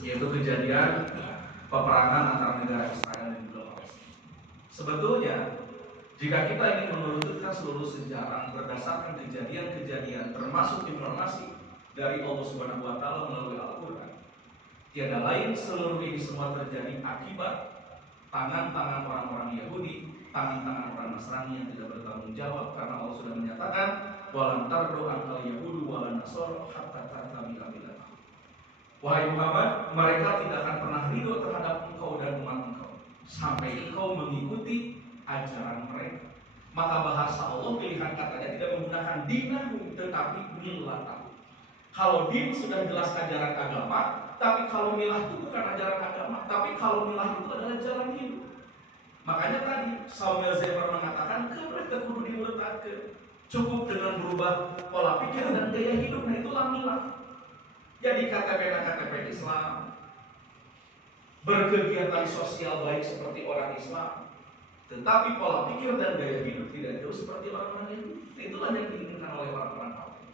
yaitu kejadian peperangan antara negara Israel dan juga Palestina. Sebetulnya jika kita ingin menurunkan seluruh sejarah berdasarkan kejadian-kejadian termasuk informasi dari Allah Subhanahu wa taala melalui Al-Qur'an, tiada lain seluruh ini semua terjadi akibat tangan-tangan orang-orang Yahudi, tangan-tangan orang Nasrani yang tidak bertanggung jawab, karena Allah sudah menyatakan walan tardu anal yahudu walan nasara hatta tattabi'a millatahum. Wahai Muhammad, mereka tidak akan pernah ridho terhadap engkau dan umat engkau sampai engkau mengikuti ajaran mereka. Maka bahasa Allah pilihan katanya tidak menggunakan dinahum tetapi millatahum. Kalau din sudah jelas ajaran agama, tapi kalau milah itu bukan ajaran agama, tapi kalau milah itu adalah jalan hidup. Makanya tadi Samuel Zemer mengatakan mereka kudu diletakkan, cukup dengan berubah pola pikir dan gaya hidup, nah itulah milah. Jadi KTP Islam, berkegiatan sosial baik seperti orang Islam, tetapi pola pikir dan gaya hidup tidak jauh seperti orang-orang Yahudi. Itulah yang diinginkan oleh orang-orang kafir.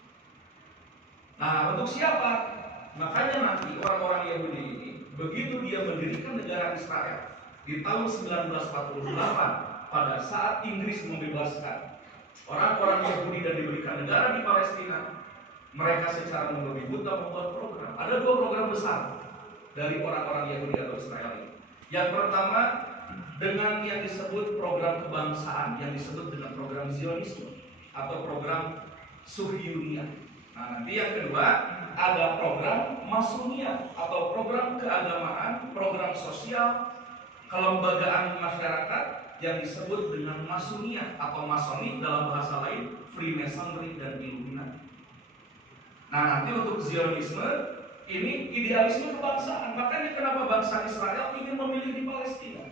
Nah, untuk siapa? Makanya nanti orang-orang Yahudi ini, begitu dia mendirikan negara Israel di tahun 1948, pada saat Inggris membebaskan orang-orang Yahudi dan diberikan negara di Palestina, mereka secara membabi buta membuat program. Ada dua program besar dari orang-orang Yahudi atau Israel ini. Yang pertama, dengan yang disebut program kebangsaan, yang disebut dengan program Zionisme atau program Suhyuniyah. Nah, nanti yang kedua ada program Masoniyah atau program keagamaan, program sosial, kelembagaan masyarakat yang disebut dengan Masoniyah atau Masoni dalam bahasa lain Freemasonry dan Illuminati. Nah, nanti untuk Zionisme ini idealisme kebangsaan. Makanya kenapa bangsa Israel ingin memilih di Palestina?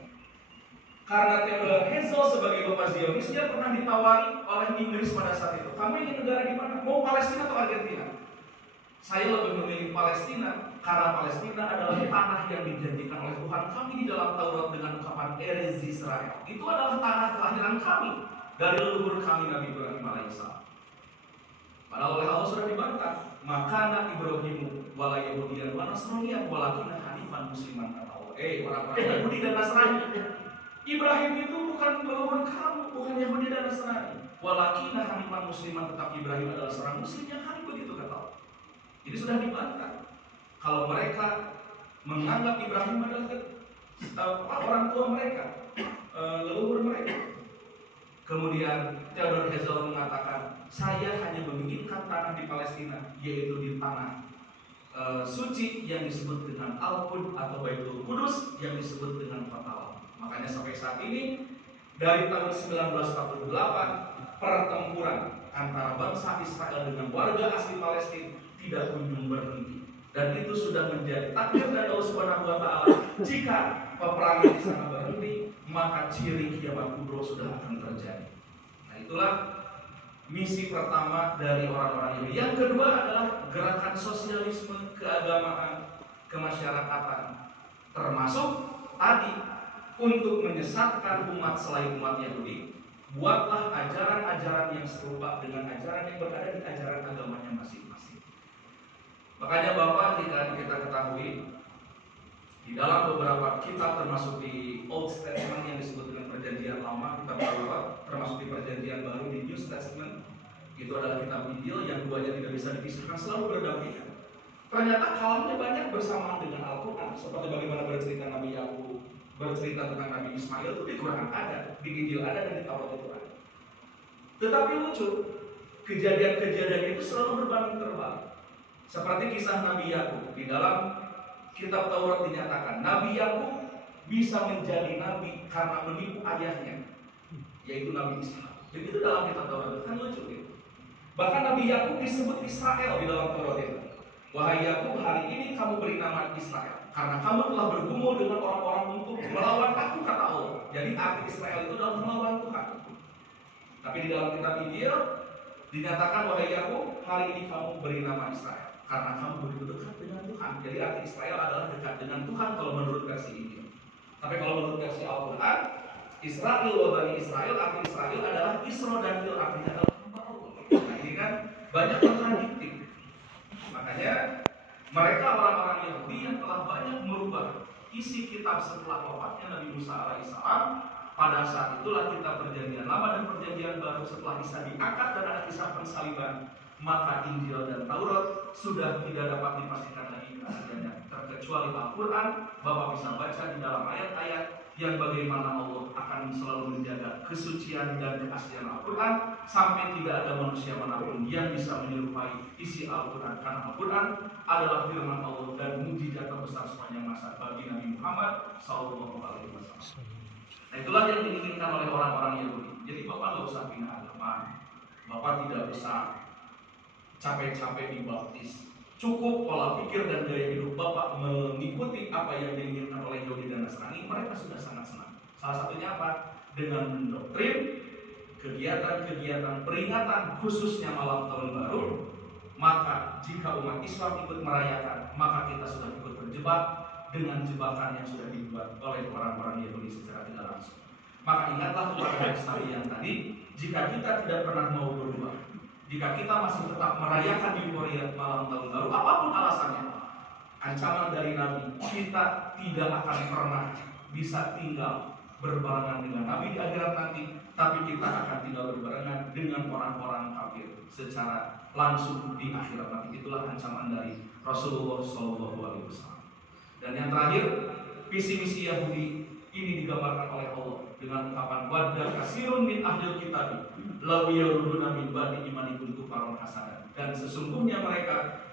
Karena Theodor Herzl sebagai bapak Zionis, dia pernah ditawari oleh Inggris pada saat itu. Kamu ingin negara di mana? Mau Palestina atau Argentina? Saya lebih memilih Palestina karena Palestina adalah tanah yang dijanjikan oleh Tuhan kami di dalam Taurat dengan ungkapan Eretz Israel. Itu adalah tanah kelahiran kami dari leluhur kami Nabi Ibrahim alaihissalam. Padahal oleh Allah sudah dibantah. Makana Ibrahimu wala Yahudiyan wa Nasraniyan walakinna hanifan musliman kata Allah. Orang-orang Yahudi dan Nasrani. Ibrahim itu bukan leluhur kamu, bukan Yahudi dan Nasrani. Walakinna hanifan musliman, tetap Ibrahim adalah seorang muslim yang hanif, begitu kata Allah. Ini sudah dibantah. Kalau mereka menganggap Ibrahim adalah orang tua mereka, leluhur mereka. Kemudian Theodor Herzl mengatakan, saya hanya menginginkan tanah di Palestina, yaitu di tanah suci yang disebut dengan Al-Qudus atau Baitul Kudus yang disebut dengan Kota. Makanya sampai saat ini dari tahun 1948 pertempuran antara bangsa Israel dengan warga asli Palestina tidak kunjung berhenti, dan itu sudah menjadi takdir dari Allah Subhanahu wa taala. Jika peperangan di sana berhenti, maka ciri kiamat kubro sudah akan terjadi. Nah, itulah misi pertama dari orang-orang Yahudi. Yang kedua adalah gerakan sosialisme, keagamaan, kemasyarakatan, termasuk tadi untuk menyesatkan umat selain umat Yahudi. Buatlah ajaran-ajaran yang serupa dengan ajaran yang berada di ajaran agamanya masing-masing. Makanya Bapak, jika kita ketahui di dalam beberapa kitab termasuk di Old Testament yang disebut dengan Perjanjian Lama, kitab Taurat, termasuk di Perjanjian Baru di New Testament, itu adalah kitab Injil yang duanya tidak bisa dipisahkan, selalu berdampingan. Ternyata kalamnya banyak bersamaan dengan Al-Quran, seperti bagaimana bercerita Nabi Yakub, bercerita tentang Nabi Ismail itu di Quran ada, di Injil ada, dan di Taurat itu ada. Tetapi lucu, kejadian-kejadian itu selalu berbanding terbalik. Seperti kisah Nabi Yakub, di dalam kitab Taurat dinyatakan Nabi Yakub bisa menjadi nabi karena menipu ayahnya, yaitu Nabi Ishak. Begitu dalam kitab Taurat, kan lucu gitu. Bahkan Nabi Yakub disebut Israel di dalam Taurat itu. Wahai Yakub, hari ini kamu beri nama Israel karena kamu telah bergumul dengan orang-orang untuk melawan aku, kata Allah. Jadi arti Israel itu adalah melawan Tuhan. Tapi di dalam kitab Injil dinyatakan, wahai Yakub, hari ini kamu beri nama Israel karena kamu begitu dekat dengan Tuhan. Jadi arti Israel adalah dekat dengan Tuhan kalau menurut versi Injil. Tapi kalau menurut versi Al-Quran, Israel wa Bani Israel, arti Israel adalah Isra dan Il, artinya adalah hamba Allah. Nah, ini kan banyak kontradiktif. Makanya Mereka orang-orang Yahudi yang telah banyak merubah isi kitab setelah wafatnya Nabi Musa alaihissalam. Pada saat itulah kitab perjanjian lama dan perjanjian baru setelah Isa diangkat dan ada kisah pensaliban, maka Injil dan Taurat sudah tidak dapat dipastikan lagi keasliannya, terkecuali Al-Quran. Bapak bisa baca di dalam ayat-ayat yang bagaimana Allah akan selalu menjaga kesucian dan keaslian Al-Quran sampai tidak ada manusia manapun yang bisa menyerupai isi Al-Quran, karena Al-Quran adalah firman Allah dan mukjizat terbesar sepanjang masa bagi Nabi Muhammad SAW. Nah, itulah yang diinginkan oleh orang-orang Yahudi. Jadi Bapak nggak usah pindah agama, Bapak tidak usah capek-capek dibaptis. Cukup pola pikir dan gaya hidup Bapak mengikuti apa yang diinginkan oleh Yahudi dan Nasrani, mereka sudah sangat senang. Salah satunya apa? Dengan mendoktrin kegiatan-kegiatan peringatan khususnya malam tahun baru. Maka jika umat Islam ikut merayakan, maka kita sudah ikut terjebak dengan jebakan yang sudah dibuat oleh orang-orang Yahudi secara tidak langsung. Maka ingatlah kepada hadis Nabi yang tadi, jika kita tidak pernah mau berubah, jika kita masih tetap merayakan euforia malam tahun baru, apapun alasannya, ancaman dari Nabi, kita tidak akan pernah bisa tinggal berbarengan dengan Nabi di akhirat nanti, tapi kita akan tinggal berbarengan dengan orang-orang kafir secara langsung di akhirat nanti. Itulah ancaman dari Rasulullah SAW. Dan yang terakhir, visi misi Yahudi ini digambarkan oleh Allah dengan ungkapan wadda kasirun min ahlil kitab law yaruduna min ba'di imanikum kufaran hasadan. Dan sesungguhnya mereka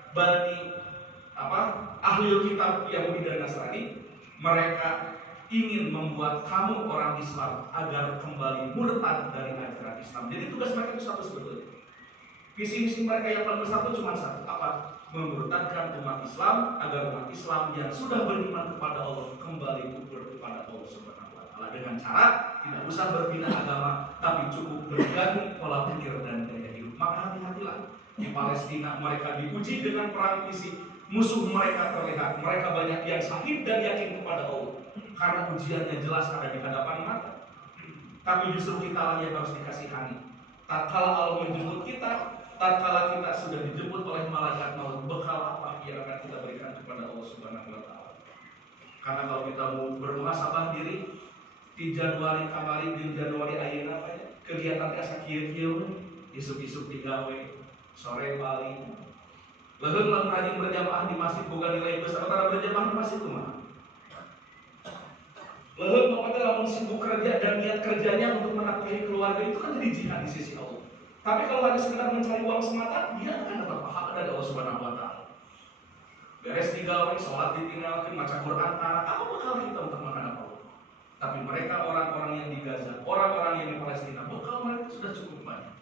ahlil kitab Yahudi dan Nasrani, mereka ingin membuat kamu orang Islam agar kembali murtad dari ajaran Islam. Jadi tugas mereka itu satu sebetulnya. Visi misi mereka yang paling besar itu cuma satu, apa? Memurtadkan umat Islam agar umat Islam yang sudah beriman kepada Allah kembali kufur kepada Allah Subhanahu wa taala dengan cara tidak usah berpindah agama, tapi cukup berganti pola pikir dan gaya hidup. Maka hati-hatilah. Di Palestina mereka diuji dengan perang fisik, musuh mereka terlihat, mereka banyak yang sakit dan yakin kepada Allah karena ujiannya jelas ada di hadapan mata. Tapi justru kita lah yang harus dikasihani. Tatkala Allah menjemput kita, tatkala kita sudah dijemput oleh malaikat maut, bekal apa yang akan kita berikan kepada Allah Subhanahu wa taala. Karena kalau kita mau bermuhasabah diri di Januari kemarin, di Januari ayeuna apa ya? Kegiatan asa kieu-kieu, isuk-isuk digawe, sore bali. Leheun lamun rajin berjamaah di masjid boga nilai besar, antara berjamaah di masjid kumaha? Leheun pokoknya lamun sibuk kerja dan niat kerjanya untuk menafkahi keluarga, itu kan jadi jihad di sisi Allah. Tapi kalau hanya sekedar mencari uang semata, dia akan dapat pahala dari Allah Subhanahu wa taala. Beres digawe, sholat ditinggalkan, baca Quran, apa bekal kita untuk menghadap Allah? Tapi mereka orang-orang yang di Gaza, orang-orang yang di Palestina, bekal mereka sudah cukup banyak.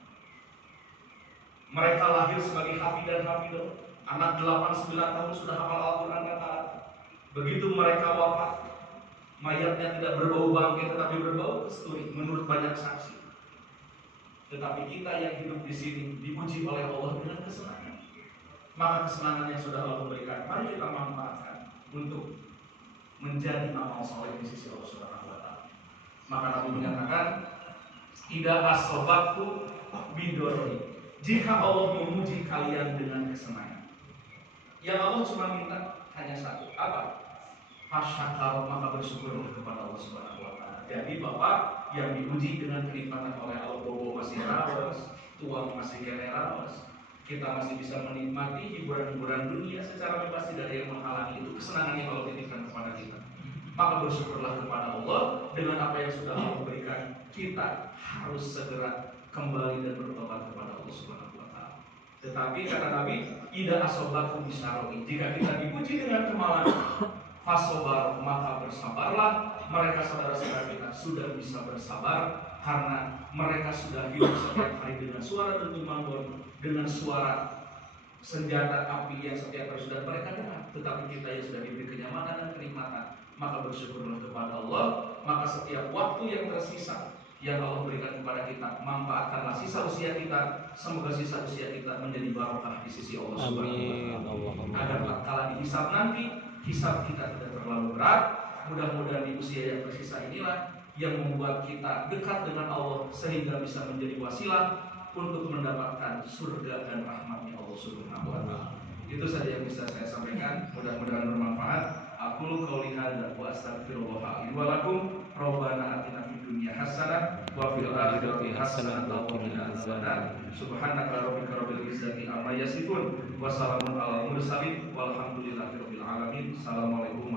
Mereka lahir sebagai hafid dan hafidah, anak 8-9 tahun sudah hafal Al-Quran dan Taala. Begitu mereka wafat, mayatnya tidak berbau bangkai tetapi berbau kesturi menurut banyak saksi. Tetapi kita yang hidup di sini dipuji oleh Allah dengan kesenangan. Maka kesenangan yang sudah Allah berikan, mari kita manfaatkan untuk menjadi amal soleh di sisi Allah Subhanahu wa taala. Maka Nabi menyatakan, "Idza asobatku bidorri." Jika Allah memuji kalian dengan kesenangan, yang Allah cuma minta hanya satu, apa? Fasyakar, maka bersyukurlah kepada Allah Subhanahu wa taala. Jadi Bapak yang diuji dengan kenikmatan oleh Allah, bobo masih rawas, tuang masih kene rawas, kita masih bisa menikmati hiburan-hiburan dunia secara bebas, tidak ada yang menghalangi. Itu kesenangan yang Allah titipkan kepada kita. Maka bersyukurlah kepada Allah dengan apa yang sudah Allah berikan. Kita harus segera kembali dan bertobat kepada Allah Subhanahu wa taala. Tetapi kata Nabi, "Idza asobakum bisyarri." Jika kita dipuji dengan kemalangan, fasobar, maka bersabarlah. Mereka saudara-saudara kita sudah bisa bersabar karena mereka sudah hidup setiap hari dengan suara dentuman, dengan suara senjata api yang setiap hari sudah mereka dengar. Tetapi kita yang sudah diberi kenyamanan dan kenikmatan, maka bersyukurlah kepada Allah. Maka setiap waktu yang tersisa yang Allah berikan kepada kita, manfaatkanlah sisa usia kita. Semoga sisa usia kita menjadi barokah di sisi Allah Subhanahu wa taala. Agar tatkala dihisab nanti, hisab kita tidak terlalu berat. Mudah-mudahan di usia yang tersisa inilah yang membuat kita dekat dengan Allah sehingga bisa menjadi wasilah untuk mendapatkan surga dan rahmatnya Allah Subhanahu wa taala. Itu saja yang bisa saya sampaikan, mudah-mudahan bermanfaat. Aqulu qouli hadza wa astaghfirullah li wa lakum. Rabbana atina fid dunya hasanah wa fil akhirati hasanah wa qina adzabannar. Subhanaka rabbika rabbil izzati amma yasifun wa salamun alal mursalin walhamdulillahi rabbil alamin. Assalamualaikum